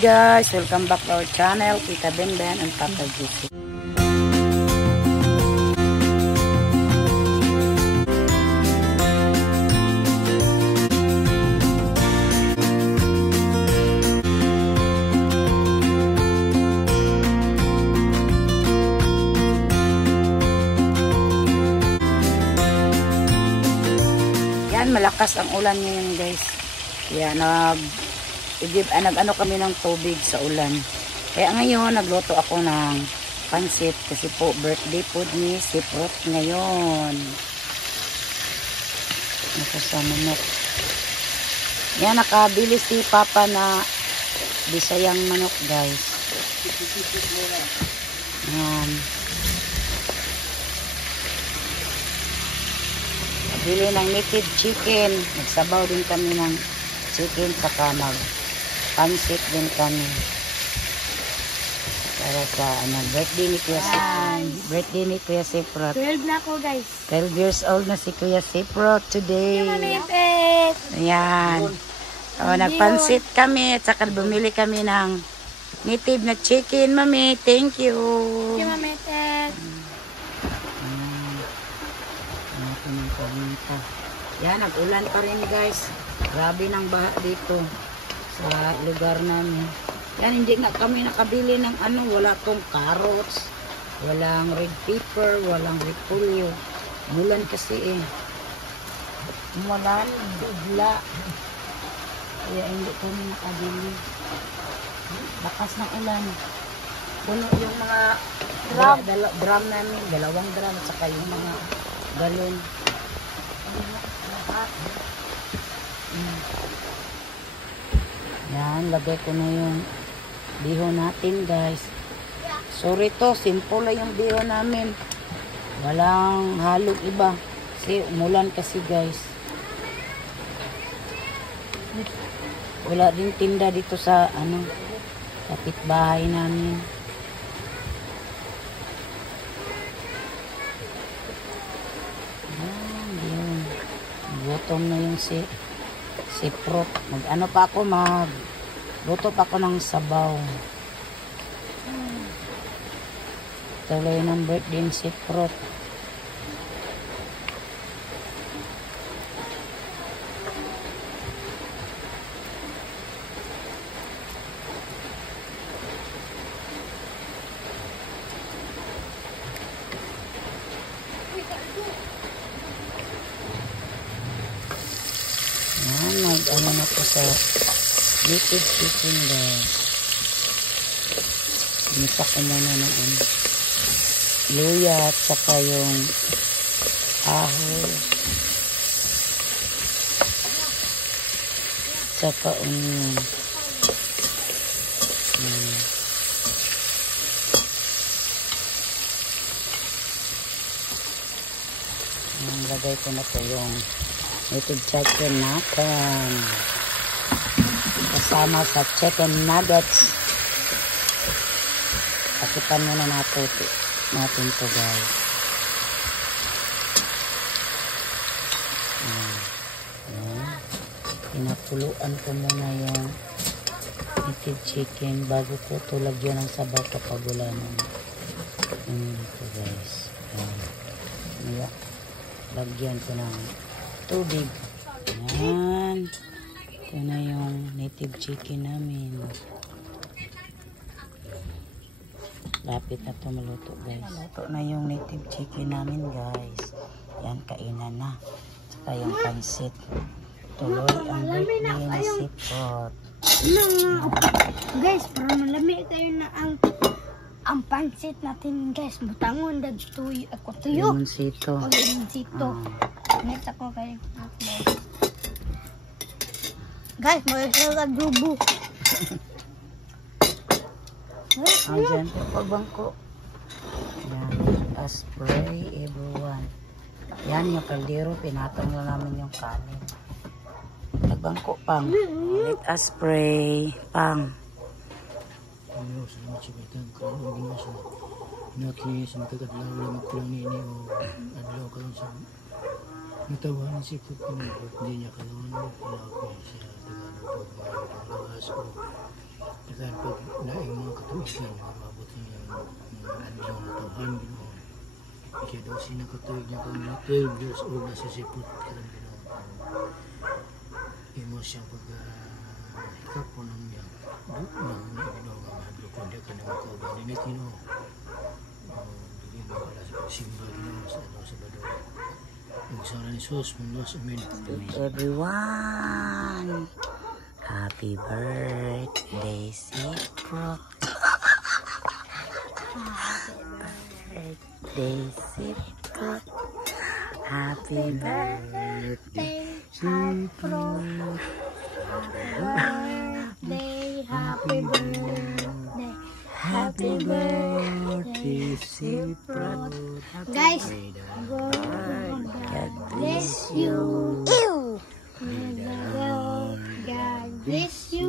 guys, welcome back to our channel, Tita Benben and Papa GC. Yan, malakas ang ulan ngayon guys. Kaya nag-ano kami ng tubig sa ulan. Kaya ngayon, nagluto ako ng pansit kasi po birthday po ni Siprot ngayon. Ito sa manok. Yan, nakabili si Papa na bisayang manok guys. Yan. Bili ng native chicken. Nagsabaw din kami ng chicken saka mag-pansit din kami. Para sa birthday ni Kuya Siprot. Birthday ni Kuya Siprot. 12 na ako guys. 12 years old na si Kuya Siprot today. Ayan. O, nagpansit kami at saka bumili kami ng native na chicken. Mami, thank you. Thank you, Mami Ted. Yan, nag-ulan pa rin guys. Grabe ng baha dito sa lugar namin. Yan, hindi nga kami nakabili ng wala tong carrots, walang red pepper, walang repolyo. Mulan kasi Mulan, bigla. Kaya hindi kami nakabili. Bakas ng ulan. Puno yung mga drum namin, 2 drum at saka yung mga galon. Yan, lagay ko na yung bihon natin guys. Sorry to, simple lang yung bihon namin. Walang halong iba. Kasi umulan kasi guys. Wala din tinda dito sa kapitbahay namin. Gutom na yung Siprot. Magluto pa ako ng sabaw. Tuloy ng birthday ni Siprot. Ano na po sa native chicken guys. Ginisa ko muna ng luya at saka yung ahoy. Saka onion. Lagay ko na po yung native chicken natin. Kasama sa chicken nuggets. Pakipan muna natin to guys. Pinakuluan ko muna yung native chicken bago ko ito lagyan ng sabaw kapag wala naman. Ito guys. Lagyan ko ng tubig. Yan. Ito na yung native chicken namin. Lapit na ito maluto guys. Maluto na yung native chicken namin guys. Yan, kainan na. Saka yung pansit. Tuloy ang birthday ni Siprot. Guys, para malami tayo na ang pansit natin guys. Butangon dag tuyo. Ako tuyo. Limonsito. Limonsito. Next ako kayo. Guys, may isa adobo. Dyan po pagbangko. Yan. Spray everyone. Yan yung kaldero. Pinatong na namin yung kanin. Pagbangko pang. Let us pray. Pang. Naki sa matagad-law lang magkulang nini o adlaw ka lang sa natawanan si Putin hindi niya kalawan pinakapin siya Tagalog po mga pangalas ko Kaya pag naing mga katuigan, mababot niya yung adlaw na tawhan, Ginoo. Kaya daw sinakatuig niya kung 12 years old na si Sipot. Kaya Ginoo. Imo siyang pag-hikap po nang niya. Doon lang na Ginoo nga mahadlo ko. Hindi ka na makauban. Hindi Ginoo. Hindi mo pala sa pagsimba Ginoo sa Badoo. Ang sana ni Jesus, Munos, Amen. Everyone, happy birthday, Sipro. Birthday, Sipro. Happy birthday, Sipro. Happy birthday. Happy birthday, Sipro. Guys, God bless you. May the Lord God bless you.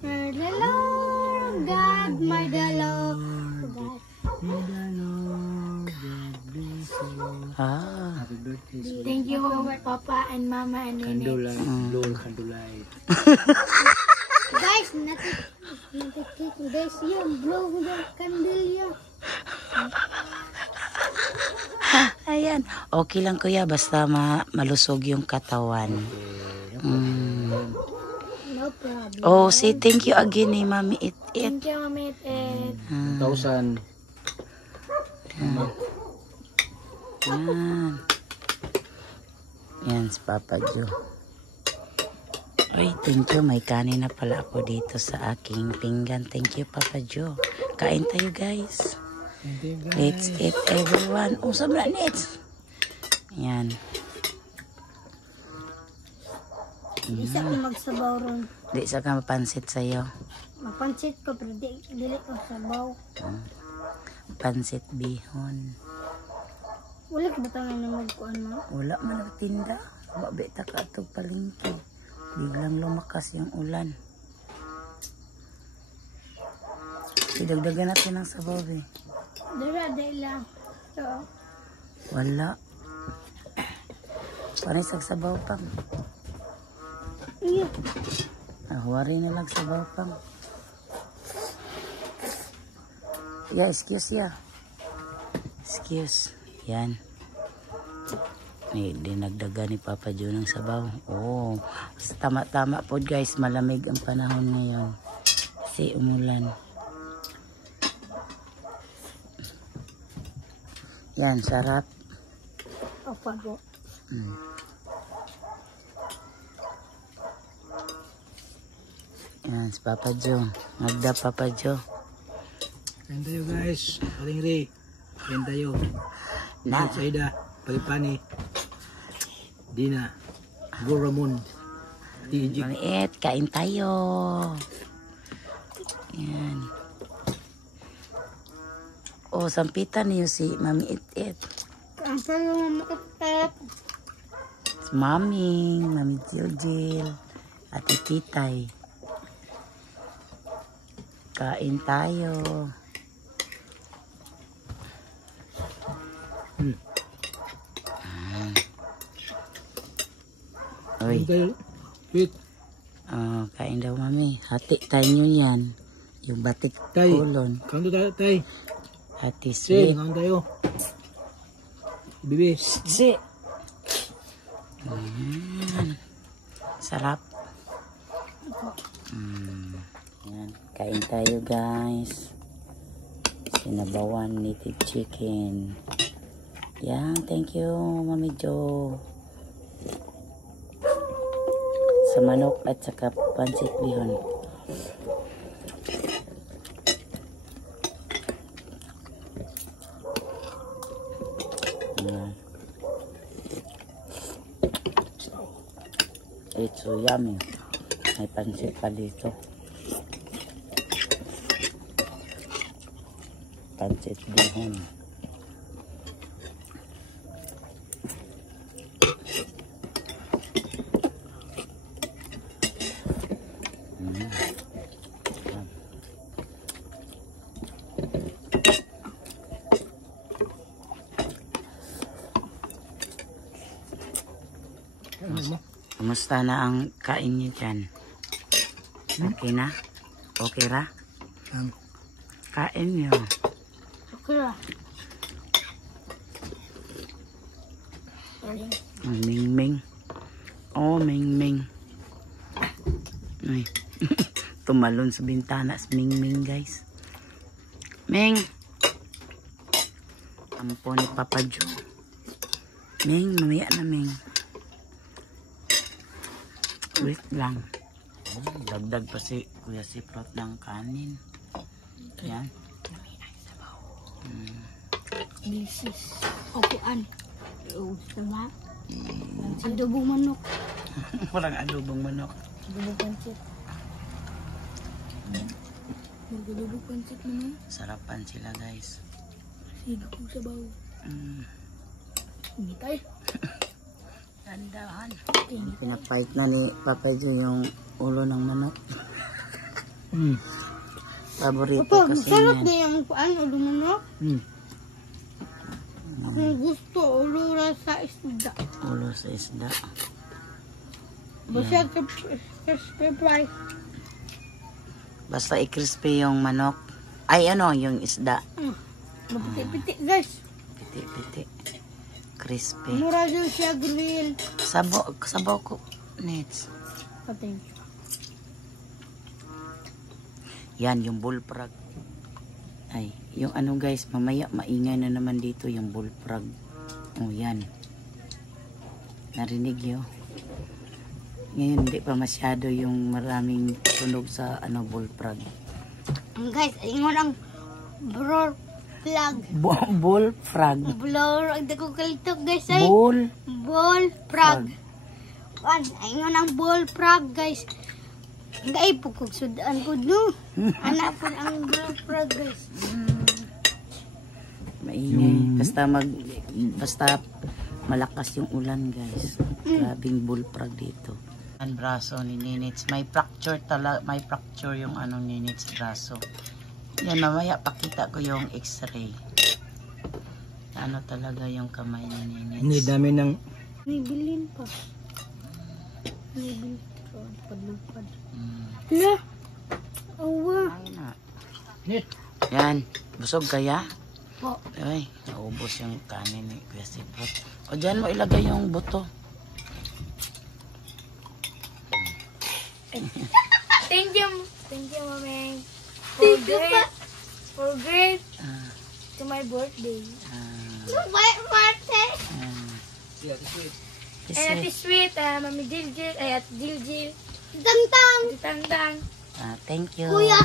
May the Lord God, may the Lord God. Ah, Happy birthday, sweet. Thank you, Papa and Mama and Nene. Candlelight, blow candlelight. Guys, natikik guys yung blow yung candle yun. ayan. Okay lang kuya, basta malusog yung katawan. No problem. Oh, say thank you again ni Mami It. Thank you, Mami. 1,000. Yan. Yan si Papa Joe. Ay, thank you. May kanin na pala ako dito sa aking pinggan. Thank you, Papa Joe. Kain tayo, guys. Let's eat, everyone. Oh, sobra nits. Yan. Isa ko magsabaw ron. Di sa ka mapansit sa'yo. Mapansit ko, pero dili ko sabaw. Pansit bihon. Wala ka ba tayo na magkuhan mo? Wala man nagtinda. Wabita ka atog palingki. Biglang lumakas yung ulan. Idagdagan natin ng sabaw eh. Dara-day lang. So, Wala. Panay sabaw pang. iya. Wari na lang sabaw pang. Yeah, excuse ya. Excuse. Yan. Dinagdagan ni Papa Joe ng sabaw. Oh, tama-tama po guys. Malamig ang panahon ngayon. Kasi umulan. Yan, sarap. O, pago. Yan, si Papa Joe. Magda Papa Joe. Kain tayo guys. Paling Ray. Kain tayo. Na. Saida. Palipani. Dina. Go Ramon. Tijik. Mamiit, kain tayo. Yan. Oh, sampitan niyo si Mami It. Ang tayo makatap. Si Mami, Mami Jill, Ate Titay. Kain tayo. Kain Uy, tayo. Sweet. oh, kain daw Mami. Hati tayo nyo yan. Yung batik Tay. kulon. Kain tayo tay. Hati Say, sweet. kain tayo. Bibi. Si. Sarap. Yan. Kain tayo guys. Sinabawan native chicken. Yan. Thank you Mami Jo. Sa manok at saka pansit bihon. Yan. It's so yummy. May pansit pa dito. Pansit bihon. Kumusta na ang kain niyo dyan? Okay na? Okay ra? Ang Kain niyo. Okay lah. Ang Mingming. Oh, Mingming. Ay. Tumalon sa bintana si Mingming, guys. Ming. Ampo ni Papa Jo. Ming, mamaya na, Ming. Wait lang. Dagdag pa si Kuya Siprot ng kanin. Yan. This is opuan. Sama. Adobong manok. Walang adobong manok. Adobong pancit. Adobong pancit naman. Sarapan sila, guys. Sige ko sa bawo. Ini tayo. Tandahan. Ini. Pinapait na ni Papa Jo yung ulo ng manok. Paborito Papa, kasi masarap yan. din yung kuan ulo manok. Kung gusto ulo ra sa isda. Ulo sa isda. Basta crispy fry. Basta i-crispy yung manok. Ay, ano, yung isda. Mapitik-pitik guys. Piti-piti. Crispy. Mura dyan siya grill. Sabaw ko, Nets. Pating. Yan, yung bullfrog. Ay, yung ano guys, mamaya maingay na naman dito yung bullfrog. Oh, yan. Narinig yun. Ngayon, hindi pa masyado yung maraming tunog sa ano bullfrog. Guys, ingon ang blur flag. Bullfrog. Blur, ang dako kalitok guys ay. Bull. Ball frog. Kan, ingon ang ball frog guys. Ngay po kog sudan po no. Anak po ang ball frog guys. Maingay. Basta malakas yung ulan guys. Grabing bullfrog dito. Ang braso ni Ninits. May fracture yung ano Ninits braso. Yan, mamaya pakita ko yung x-ray. Ano talaga yung kamay ni Ninits. Hindi dami ng May bilin pa. May bilin pa. Padlupad. Mm. La. Awa. Ay na. Nit. Yan. Busog kaya? Po. Ay, naubos yung kanin ni Kuya Siprot. O dyan mo ilagay yung buto. Thank you. Thank you, Mami. For great. To my birthday. My birthday. And at sweet, Mami Diljil, at Diljil. Tantang. Tantang. Thank you. Kuya.